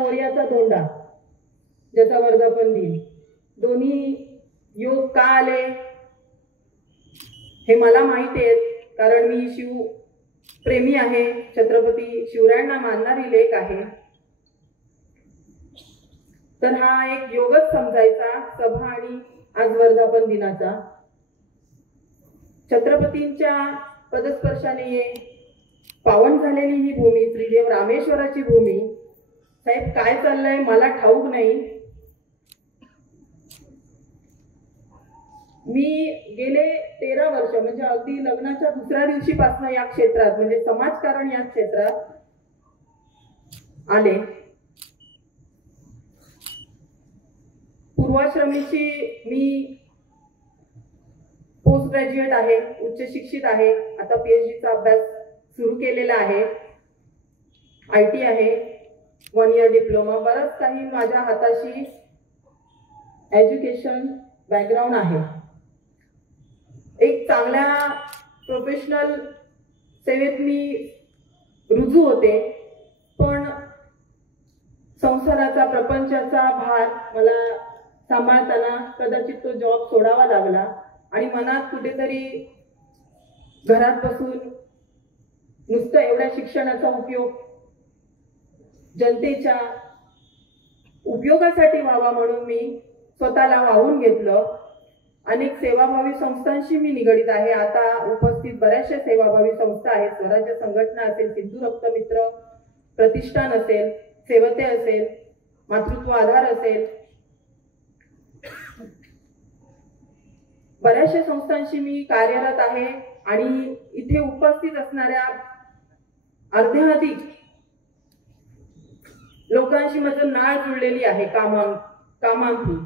मोर्याचा धोंडा, ज्याचा वर्धापन दिन, दोन्ही योग का आले हे मला माहिती आहे, कारण मी शिवप्रेमी आहे, छत्रपती शिवरायांना मानणारी लेक आहे. तर हा एक योगच समजायचा सभा आणि आज वर्धापन दिनाचा. छत्रपतींच्या पदस्पर्शाने पावन झालेली ही भूमी, श्रीदेव रामेश्वराची भूमी. साहेब काय चाललंय मला ठाऊक नाही. मी गेले 13 वर्ष म्हणजे अगदी लग्नाच्या दुसऱ्या दिवशीपासून या क्षेत्रात म्हणजे समाजकारण या क्षेत्रात आले. पूर्वाश्रमीची मी पोस्ट ग्रॅज्युएट आहे, उच्च शिक्षित आहे. आता PhDचा अभ्यास सुरू केलेला आहे. IT आहे, 1 इयर डिप्लोमा. बरंच काही माझ्या हाताशी एज्युकेशन बॅकग्राऊंड आहे. एक चांगल्या प्रोफेशनल सेवेत मी रुजू होते, पण संसाराचा प्रपंचाचा भार मला सांभाळताना कदाचित तो जॉब सोडावा लागला आणि मनात कुठेतरी घरात बसून नुसतं एवढ्या शिक्षणाचा उपयोग जनतेच्या उपयोगासाठी व्हावा म्हणून मी स्वतःला वाहून घेतलं. अनेक सेवाभावी संस्थांशी मी निगडित आहे. आता उपस्थित बऱ्याचशा सेवाभावी संस्था आहेत. स्वराज्य संघटना असेल, सिंधू रक्त मित्र प्रतिष्ठान असेल, सेवते असेल, मातृत्व आधार असेल, बऱ्याचशा संस्थांशी मी कार्यरत आहे. आणि इथे उपस्थित असणाऱ्या अर्ध्याधिक लोकांशी माझं नाळ जुळलेली आहे कामांतून.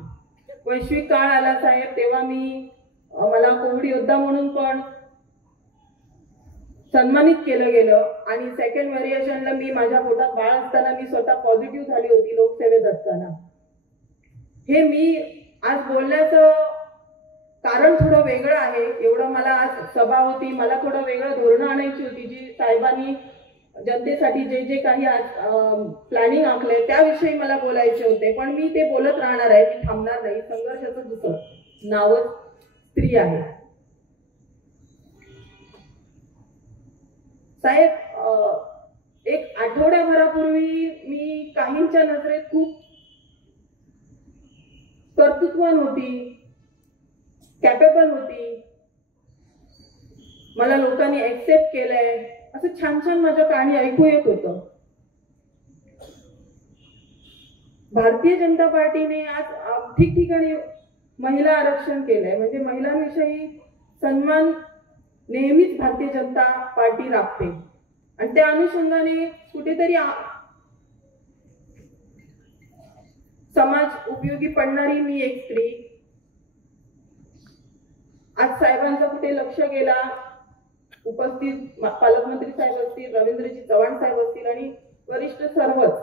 वैश्विक काळ आला साहेब, तेव्हा मला कोविड योद्धा म्हणून पण सन्मानित केलं गेलं. आणि सेकंड व्हेरिएशनला मी माझ्या पोटात बाळ असताना मी स्वतः पॉझिटिव्ह झाली होती लोकसेवेत असताना. हे मी आज बोलण्याचं कारण थोडं वेगळं आहे. एवढं मला आज सभा होती, मला थोडं वेगळं धोरणं आणायची होती, जी साहेबांनी जनतेसाठी जे जे काही आज प्लॅनिंग आखले त्याविषयी मला बोलायचे होते. पण मी ते बोलत राहणार आहे, मी थांबणार नाही. संघर्षाचं दुसरं नावच स्त्री आहे. साहेब एक आठवड्याभरापूर्वी मी काहींच्या नजरेत खूप कर्तृत्ववान होती, कॅपेबल होती, मला लोकांनी ऍक्सेप्ट केलंय, असं छान छान माझ्या कहाणी ऐकू येत होतं. भारतीय जनता पार्टीने आज ठिकठिकाणी महिला आरक्षण केलंय. म्हणजे महिलांविषयी सन्मान नेहमीच भारतीय जनता पार्टी राखते. आणि त्या अनुषंगाने कुठेतरी समाज उपयोगी पडणारी मी एक स्त्री. आज साहेबांचं कुठे लक्ष गेला, उपस्थित पालकमंत्री साहेब असतील, रवींद्रजी चव्हाण साहेब असतील आणि वरिष्ठ सर्वच,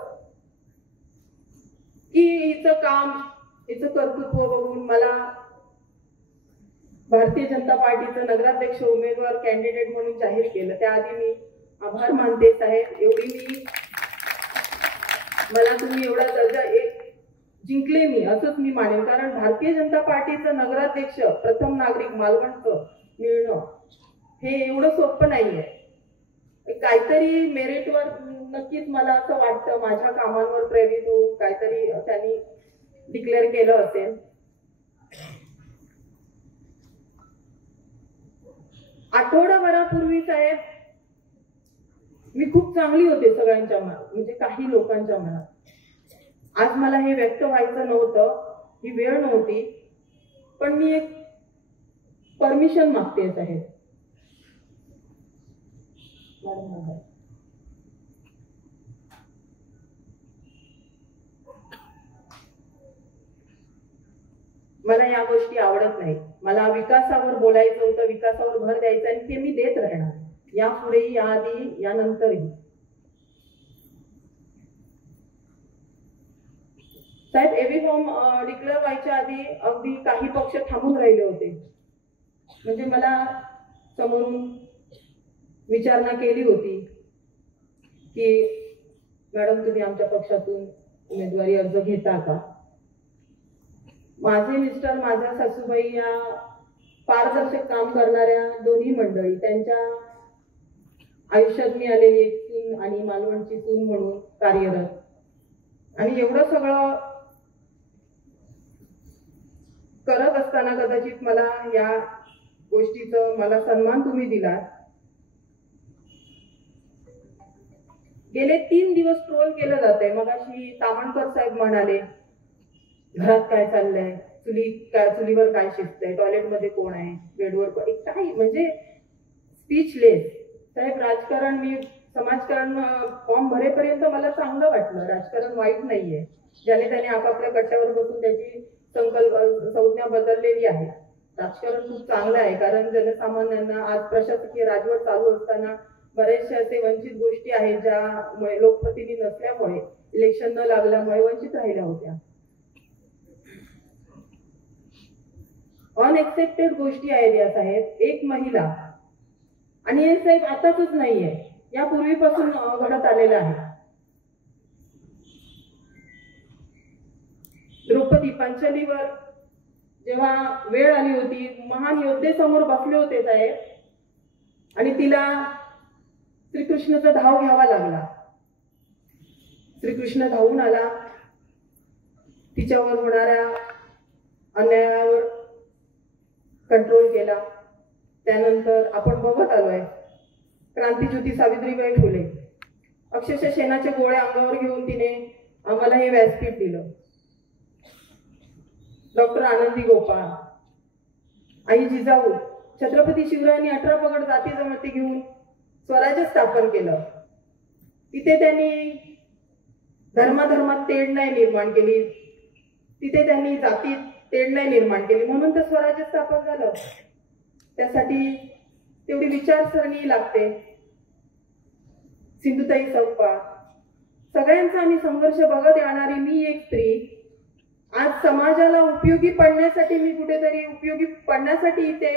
की हिचं काम, हिचं कर्तृत्व बघून मला भारतीय जनता पार्टीचं नगराध्यक्ष उमेदवार कॅन्डिडेट म्हणून जाहीर केलं. त्याआधी मी आभार मानते साहेब. मला तुम्ही एवढा दर्जा जिंकले मी, असंच मी मानेन. कारण भारतीय जनता पार्टीचं नगराध्यक्ष प्रथम नागरिक मालवणचं मिळणं हे एवढं सोपं नाहीये. काहीतरी मेरिटवर नक्कीच मला असं वाटतं, माझ्या कामांवर प्रेरित होऊन काहीतरी त्यांनी डिक्लेअर केलं असेल. आठवडाभरापूर्वी साहेब मी खूप चांगली होते सगळ्यांच्या मनात, म्हणजे काही लोकांच्या मनात. आज मला हे व्यक्त व्हायचं नव्हतं, ही वेळ नव्हती, पण मी एक परमिशन मागते साहेब. मला या गोष्टी आवडत नाही. मला विकासावर बोलायचं होतं, विकासावर भर द्यायचा आणि ते मी देत राहणार, यापुढेही, याआधी, यानंतरही. साहेब एबी फॉर्म डिक्लेअर व्हायच्या आधी अगदी काही पक्ष थांबून राहिले होते. म्हणजे मला समोरून विचारणा केली होती की मॅडम तुम्ही आमच्या पक्षातून उमेदवारी अर्ज घेता का? माझे मिस्टर, माझ्या सासूबाई या पारदर्शक काम करणाऱ्या दोन्ही मंडळी, त्यांच्या आयुष्यात मी आलेली एक सून आणि मालवणची सून म्हणून कार्यरत, आणि एवढं सगळं करत असताना कदाचित मला या गोष्टीचं मला सन्मान तुम्ही दिला. गेले 3 दिवस ट्रोल केलं जात आहे. मगाशी तामणकर साहेब म्हणाले घरात काय चाललंय, चुलीवर काय शिजतंय, टॉयलेटमध्ये कोण आहे, बेडवर काय, म्हणजे स्पीचलेस. साहेब, राजकारण, मी समाजकारण फॉर्म भरेपर्यंत मला चांगलं वाटलं. राजकारण वाईट नाहीये. ज्याने त्याने आपापल्या कट्ट्यावर बसून त्याची संज्ञा बदललेली आहे. राजकारण खूप चांगलं आहे, कारण जनसामान्यांना आज प्रशासकीय राजवट चालू असताना बरेचसे असे वंचित गोष्टी आहेत ज्या लोकप्रतिनिधी नसल्यामुळे, इलेक्शन न लागल्यामुळे वंचित राहिल्या होत्या. अनएक्सेप्टेड गोष्टी आहेत या साहेब. एक महिला, आणि हे साहेब आताच नाहीये, यापूर्वीपासून घडत आलेलं आहे. द्रौपदी पंचलीवर जेव्हा वेळ आली होती, महान योद्धे समोर बसले होते साहेब, आणि तिला श्रीकृष्णाचा धाव घ्यावा लागला. श्रीकृष्ण धावून आला, तिच्यावर होणाऱ्या अन्यायावर कंट्रोल केला. त्यानंतर आपण बघत आलोय क्रांतीज्योती सावित्रीबाई फुले, अक्षरशः शेणाच्या गोळ्या अंगावर घेऊन तिने आम्हाला हे व्यासपीठ दिलं. डॉक्टर आनंदी गोपाळ, आई जिजाऊ, छत्रपती शिवरायांनी 18 पगड जाती जमाती घेऊन स्वराज्य स्थापन केलं. तिथे त्यांनी धर्मात तेढ नाही निर्माण केली, तिथे त्यांनी जातीत तेढ नाही निर्माण केली, म्हणून तर स्वराज्य स्थापन झालं. त्यासाठी तेवढी विचारसरणी लागते. सिंधुताई सपकाळ, सगळ्यांचा आम्ही संघर्ष बघत येणारी मी एक स्त्री आज समाजाला उपयोगी पडण्यासाठी, मी कुठेतरी उपयोगी पडण्यासाठी इथे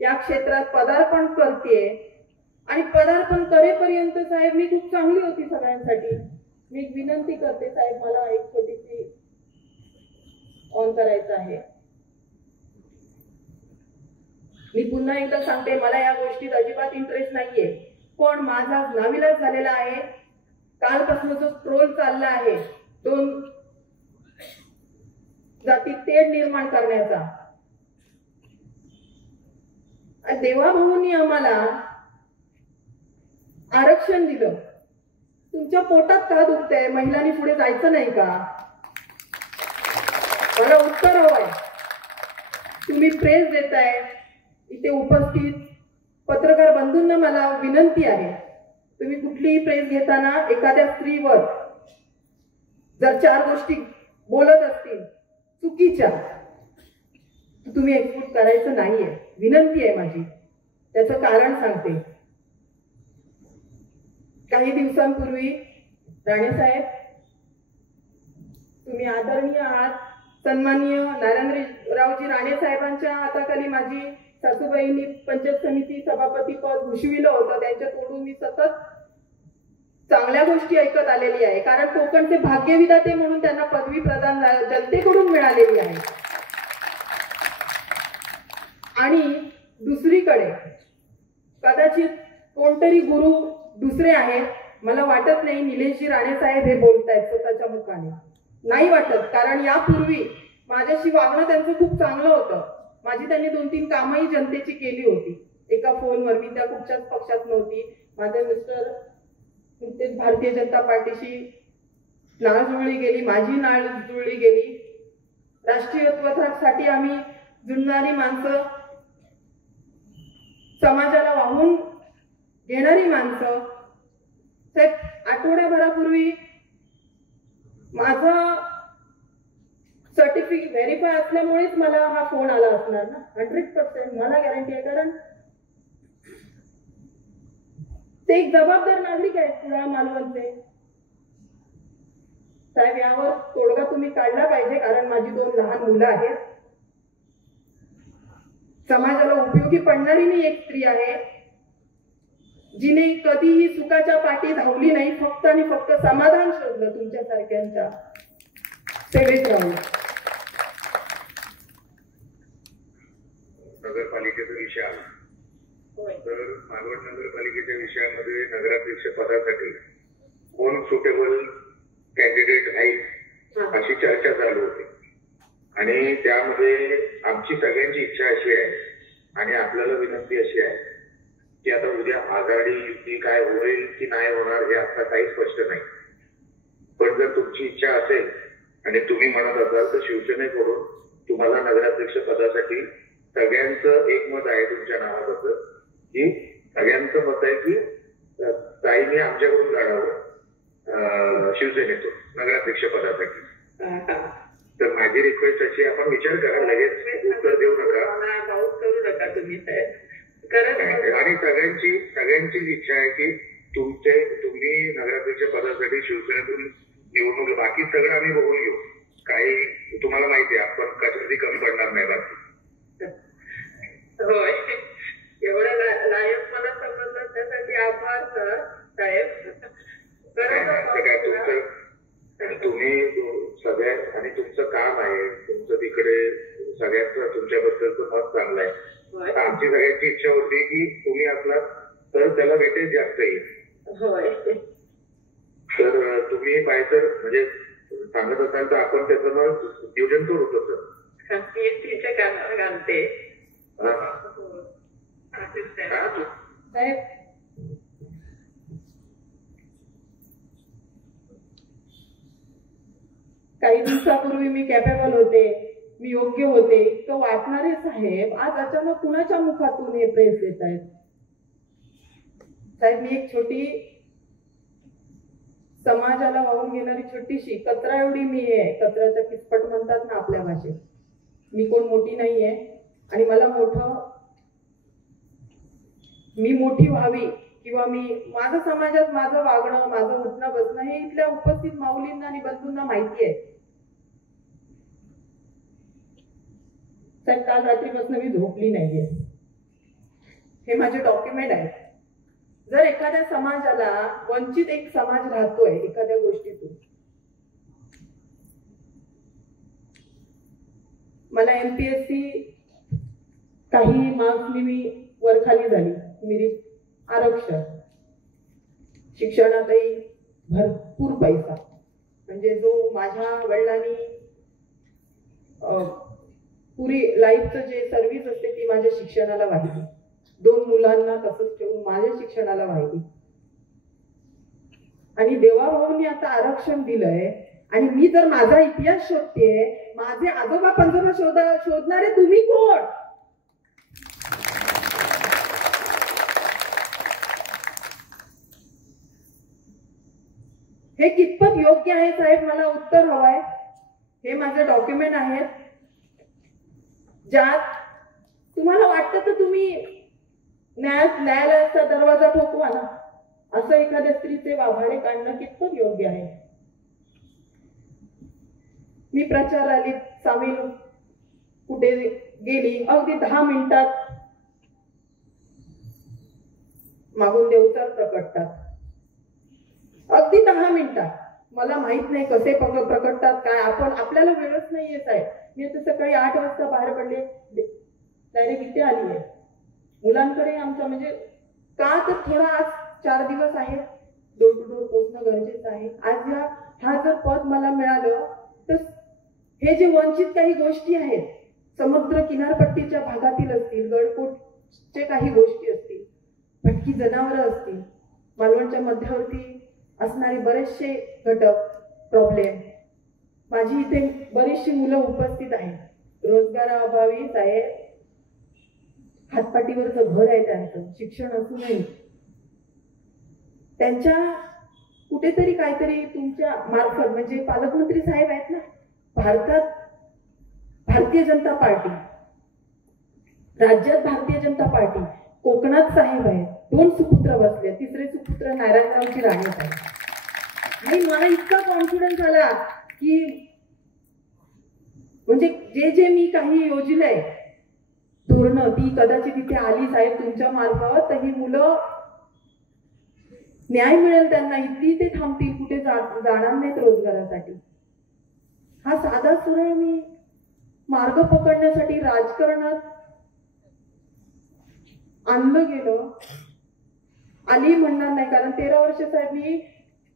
या क्षेत्रात पदार्पण करते. आणि पदार्पण करेपर्यंत साहेब मी खूप चांगली होती सगळ्यांसाठी. मी एक विनंती करते साहेब, मला एक छोटीशी ऑन करायचं आहे. मी पुन्हा एकदा सांगते, मला या गोष्टीत अजिबात इंटरेस्ट नाहीये, पण माझा नाविलाज झालेला आहे. कालपासून जो ट्रोल चालला आहे, 2 जाती तेढ निर्माण करण्याचा, देवाभाऊंनी आम्हाला आरक्षण दिलं. तुमच्या पोटात का दुखतंय? महिलांनी पुढे जायचं नाही का? मला उत्तर हवंय. तुम्ही प्रेस देताय, इथे उपस्थित पत्रकार बंधूंना मला विनंती आहे, तुम्ही कुठलीही प्रेस घेताना एखाद्या स्त्रीवर जर 4 गोष्टी बोलत असतील चुकीच्या, तुम्ही एक्सपोर्ट करायचं नाहीये. विनंती आहे माझी. त्याचं कारण सांगते. काही दिवसांपूर्वी राणेसाहेब, तुम्ही आदरणीय आहात, सन्माननीय नारायणरावजी राणे साहेबांच्या हाताखाली माझी सासूबाईंनी पंचायत समिती सभापती पद भूषविलं होतं. त्यांच्या तोडून मी सतत चांगल्या गोष्टी ऐकत आलेली आहे, कारण कोकणचे भाग्यविधाते म्हणून त्यांना पदवी प्रदान जनतेकडून मिळालेली आहे. आणि दुसरीकडे कदाचित कोणतरी गुरु दुसरे आहेत, मला वाटत नाही निलेशजी राणे साहेब हे बोलतायत स्वतःच्या मुखाने, नाही वाटत. कारण यापूर्वी माझ्याशी वागणं त्यांचं खूप चांगलं होतं. माझी त्यांनी 2-3 कामही जनतेची केली होती एका फोनवर. मी त्या कुठच्याच पक्षात नव्हती. माझे मिस्टर नुकतेच भारतीय जनता पार्टीशी नाळ जुळली गेली, माझी नाळ जुळली गेली. राष्ट्रीयत्वासाठी आम्ही जुळणारी माणसं, समाजाला वाहून घेणारी माणसं. साहेब, आठवड्याभरापूर्वी माझं सर्टिफिकेट व्हेरीफाय असल्यामुळेच मला हा फोन आला असणार ना. 100% मला गॅरंटी आहे, कारण ते एक जबाबदार नागरिक आहेत कुडाळ मालवणचे. साहेब, यावर तोडगा तुम्ही काढला पाहिजे, कारण माझी 2 लहान मुलं आहेत. समाजाला उपयोगी पडणारी मी एक स्त्री आहे, जिने कधीही सुखाच्या पाठी धावली नाही, फक्त आणि फक्त समाधान शोधलं तुमच्या सारख्यांच्या. सेवेत राहू. नगरपालिकेचा विषय आला तर मालवण नगरपालिकेच्या विषयामध्ये नगराध्यक्ष पदासाठी कोण सुटेबल कॅन्डिडेट आहे अशी चर्चा चालू होती आणि त्यामध्ये आमची सगळ्यांची इच्छा अशी आहे आणि आपल्याला विनंती अशी आहे की आता उद्या आघाडी युती काय होईल की नाही होणार हे आता काही स्पष्ट नाही, पण जर तुमची इच्छा असेल आणि तुम्ही म्हणत असाल तर शिवसेनेकडून तुम्हाला नगराध्यक्ष पदासाठी सगळ्यांचं एकमत आहे तुमच्या नावाबद्दल की सगळ्यांचं मत आहे की ताईने आमच्याकडून लढावं शिवसेनेतून नगराध्यक्ष पदासाठी. तर माझी रिक्वेस्ट अशी, आपण विचार करा, लगेच उत्तर देऊ नका, करू नका तुम्ही. आणि सगळ्यांची इच्छा आहे की तुम्ही नगराध्यक्ष पदासाठी शिवसेनेतून निवडणूक, बाकी सगळं आम्ही बघून घेऊ. काही तुम्हाला माहिती आहे आपण कधी कमी पडणार नाही बाकी. होय, एवढं लायक मला समजलं त्यासाठी आभार सर साहेब. काय तुम्ही सगळ्या आणि तुमचं काम आहे, तुमचं तिकडे सगळ्यांचं तुमच्याबद्दलचं मत चांगलं आहे. आमची सगळ्यांची इच्छा होती की तुम्ही असला तर त्याला वेटेज जास्त येईल. तर तुम्ही पाहिजे तर म्हणजे सांगत असाल तर आपण त्याचं मग नियोजन करू तसं. घालते काही दिवसापूर्वी मी कॅपेबल होते, मी योग्य होते तो वाटणारे साहेब आज अचानक कुणाच्या मुखातून हे प्रेस देत आहेत. साहेब, मी एक छोटी समाजाला वाहून घेणारी छोटीशी कचरा एवढी मी आहे, कचऱ्याचा किचपट म्हणतात ना आपल्या भाषेत. मी कोण मोठी नाहीये आणि मला मी मोठी व्हावी किंवा माझं समाजात माझं वागणं, माझं उठणं बसणं हे इथल्या उपस्थित माऊलींना आणि बंधूंना माहिती आहे. तर काल रात्रीपासून मी झोपली नाहीये. हे माझे डॉक्युमेंट आहे. जर एखाद्या समाजाला वंचित एक समाज राहतोय एखाद्या गोष्टीतून, मला MPSC काही मार्क्सनी मी वरखाली झाली, मेरिट आरक्षण, शिक्षणातही भरपूर पैसा, म्हणजे जो माझ्या वडिलांनी पुरी लाईफचं जे सर्व्हिस असते ती माझ्या शिक्षणाला वाहिली. 2 मुलांना तसंच ठेवून माझ्या शिक्षणाला वाहिली. आणि देवाभाऊंनी आता आरक्षण दिलंय आणि मी जर माझा इतिहास शोधते, माझे आजोबा पंजोबा शोधणारे तुम्ही कोण? हे कितपत योग्य आहे साहेब, मला उत्तर हवंय. हे माझे डॉक्युमेंट आहेत, ज्यात तुम्हाला वाटतं तर तुम्ही न्यायालयाचा दरवाजा ठोकवा ना. असं एखाद्या स्त्रीचे वाभाडे काढणं कितपत योग्य आहे? मी प्रचार रॅलीत सामील कुठे गेली, अगदी 10 मिनिटात मागून देवचार प्रकटतात. अगदी 10 मिनिटात. मला माहित नाही कसे प्रकटतात काय, आपल्याला वेळच नाहीये साहेब. मी आता सकाळी 8 वाजता बाहेर पडले, डायरेक्ट इथे आली आहे. मुलांकडे आमचा म्हणजे का तर थोडा आज 4 दिवस आहे, डोर टू डोर पोहोचणं गरजेचं आहे. आज हा जर पद मला मिळालं तर हे जे वंचित काही गोष्टी आहेत, समुद्र किनारपट्टीच्या भागातील असतील, गडकोटचे काही गोष्टी असतील, भटकी जनावरं असतील, मालवणच्या मध्यावरती असणारे बरेचसे घटक, प्रॉब्लेम, माझी इथे बरीचशी मुलं उपस्थित आहेत. रोजगाराअभावी साहेब हातपाटीवरचं घर आहे त्यांचं, शिक्षण असूनही त्यांच्या कुठेतरी काहीतरी तुमच्या मार्फत, म्हणजे पालकमंत्री साहेब आहेत ना भारतात, भारतीय जनता पार्टी राज्यात, भारतीय जनता पार्टी कोकणात साहेब आहेत. 2 सुपुत्र बसले, 3रे सुपुत्र नारायणरावची राणी आहे. आणि मला इतका कॉन्फिडन्स आला की म्हणजे जे मी काही योजलंय धोरणं ती कदाचित इथे आली साहेब तुमच्या मार्फत. ही मुलं न्याय मिळेल त्यांना, इथे ते थांबतील, कुठे जाणार नाहीत रोजगारासाठी. हा साधा सरळ मी मार्ग पकडण्यासाठी राजकारणात आणलं गेलं. आली म्हणणार नाही, कारण 13 वर्ष साहेब मी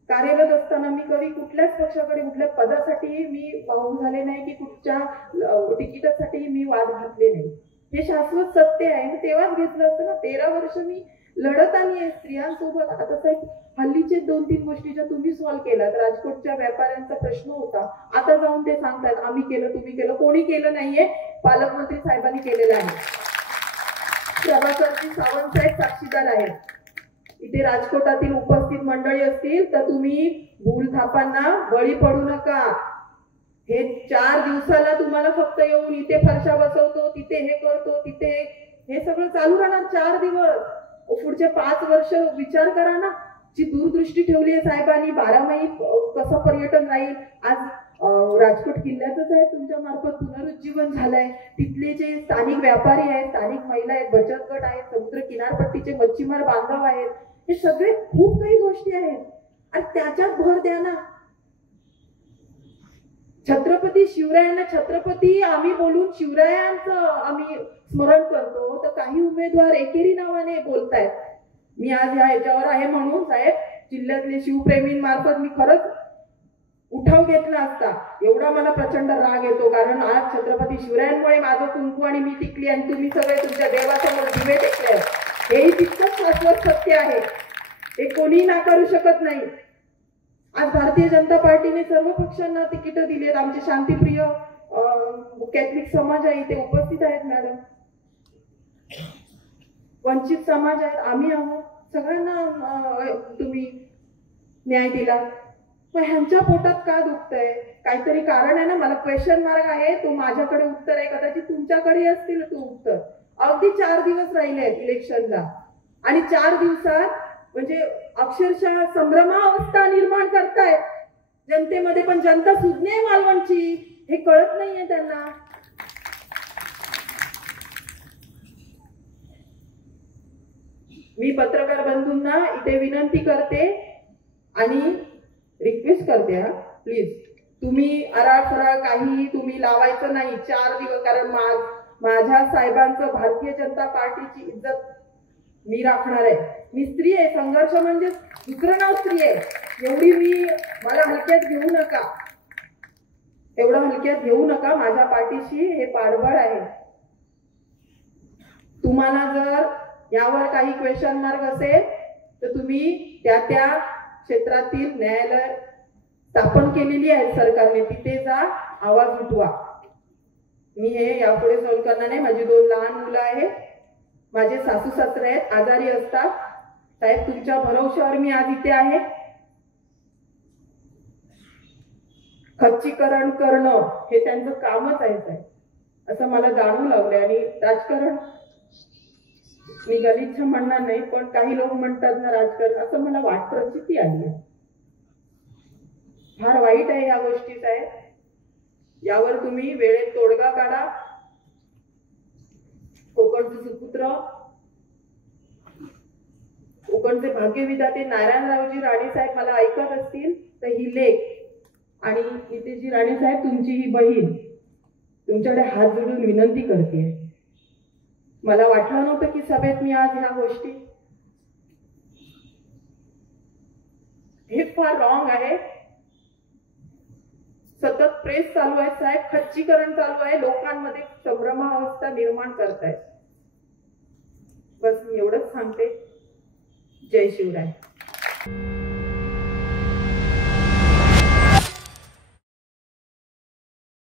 कार्यरत असताना मी कधी कुठल्याच पक्षाकडे कुठल्या पदासाठी मी भाऊ झाले नाही की कुठच्या तिकिटासाठी मी वाद घातले नाही. हे शाश्वत सत्य आहे. तेव्हाच घेतलं असतं ना. 13 वर्ष मी लढत आणि स्त्रियांसोबत. आता साहेब हल्लीचे 2-3 गोष्टी ज्या तुम्ही सॉल्व्ह केलात. राजकोटच्या व्यापाऱ्यांचा प्रश्न होता, आता जाऊन ते सांगतात आम्ही केलं, तुम्ही केलं. कोणी केलं नाहीये, पालकमंत्री साहेबांनी केलेलं आहे. प्रभाकरजी सावंत साहेब साक्षीदार आहेत. इथे राजकोटातील उपस्थित मंडळी असतील तर तुम्ही भूलथापांना बळी पडू नका. हे 4 दिवसाला तुम्हाला फक्त येऊन इथे फरशा बसवतो, तिथे हे करतो, तिथे हे सगळं चालू राहणार 4 दिवस. पुढचे 5 वर्ष विचार करा ना. जी दूरदृष्टी ठेवली आहे साहेबांनी. 12 कसं पर्यटन राहील. आज राजकोट किल्ल्याचं साहेब तुमच्या मार्फत पुनरुज्जीवन झालंय. तिथले जे स्थानिक व्यापारी आहेत, स्थानिक महिला आहेत, बचत गट आहेत, समुद्र किनारपट्टीचे मच्छीमार बांधव आहेत, हे सगळे खूप काही गोष्टी आहेत आणि त्याच्यात भर द्या ना. छत्रपती शिवरायांना छत्रपती आम्ही बोलून शिवरायांचं आम्ही स्मरण करतो, तर काही उमेदवार एकेरी नावाने बोलतायत. मी आज याच्यावर आहे म्हणून साहेब जिल्ह्यातले शिवप्रेमींमार्फत मी खरंच उठाव घेतला असता. एवढा मला प्रचंड राग येतो, कारण आज छत्रपती शिवरायांमुळे माझं कुंकू आणि मी टिकली आणि तुम्ही सगळे तुमच्या देवासमोर दिवे टेकले. हेही तितकंच शाश्वत सत्य आहे. हे कोणीही नाकारू शकत नाही. आज भारतीय जनता पार्टीने सर्व पक्षांना तिकीट दिली आहेत. आमचे शांतिप्रिय कॅथलिक समाज आहे, इथे उपस्थित आहेत मॅडम. वंचित समाज आहेत, आम्ही आहोत. सगळ्यांना तुम्ही न्याय दिला. पण ह्यांच्या पोटात का दुखतंय? काहीतरी कारण आहे ना. मला क्वेश्चन मार्क आहे, तो माझ्याकडे उत्तर आहे, कदाचित तुमच्याकडे असतील तो उत्तर. अगदी 4 दिवस राहिले आहेत इलेक्शनला आणि 4 दिवसात म्हणजे अक्षरशः संभ्रमावस्था निर्माण करतायत जनतेमध्ये. पण जनता सुज्ञ आहे मालवणची, हे कळत नाहीये त्यांना. मी पत्रकार बंधूंना इथे विनंती करते आणि रिक्वेस्ट करते, हा प्लीज तुम्ही अराळ फराळ काही तुम्ही लावायचं नाही 4 दिवस. कारण माझ्या साहेबांचं भारतीय जनता पार्टीची इज्जत मी राखणार आहे. मी स्त्री आहे. संघर्ष म्हणजे दुसरं नाव स्त्री आहे. एवढी मला हलक्यात घेऊ नका. एवढं हलक्यात घेऊ नका. माझ्या पाठीशी हे पाठबळ आहे. तुम्हाला जर यावर काही क्वेश्चन मार्क असेल तर तुम्ही त्या क्षेत्रातील न्यायालय स्थापन केलेली आहे सरकारने, तिथे जा, आवाज उठवा. मी हे यापुढे सहन करणार नाही. माझी 2 लहान मुलं आहेत, माझे सासू सासरे आहेत, आजारी असतात. साहेब तुमच्या भरवशावर मी आज इथे आहे. खच्चीकरण करणं हे त्यांचं कामच आहे साहेब, असं मला जाणवू लागलंय. आणि राजकारण मी गलिच्छ म्हणणार नाही, पण काही लोक म्हणतात ना राजकारण, असं मला प्रचिती आली आहे. फार वाईट आहे या गोष्टी साहेब. यावर तुम्ही वेळेत तोडगा काढा. कोकणचे सुपुत्र, कोकणचे भाग्यविधाते नारायणरावजी राणे साहेब मला ऐकत असतील तर ही लेख आणि नितेशजी राणे साहेब तुमची ही बहीण तुमच्याकडे हात जोडून विनंती करते. मला वाटलं नव्हतं की सभेत मी आज ह्या गोष्टी, हे फार रॉंग आहे. सतत प्रेस चालू आहे साहेब, खच्चीकरण चालू आहे, लोकांमध्ये संभ्रमावस्था निर्माण करतायत. बस मी एवढंच सांगते. जय शिवराय.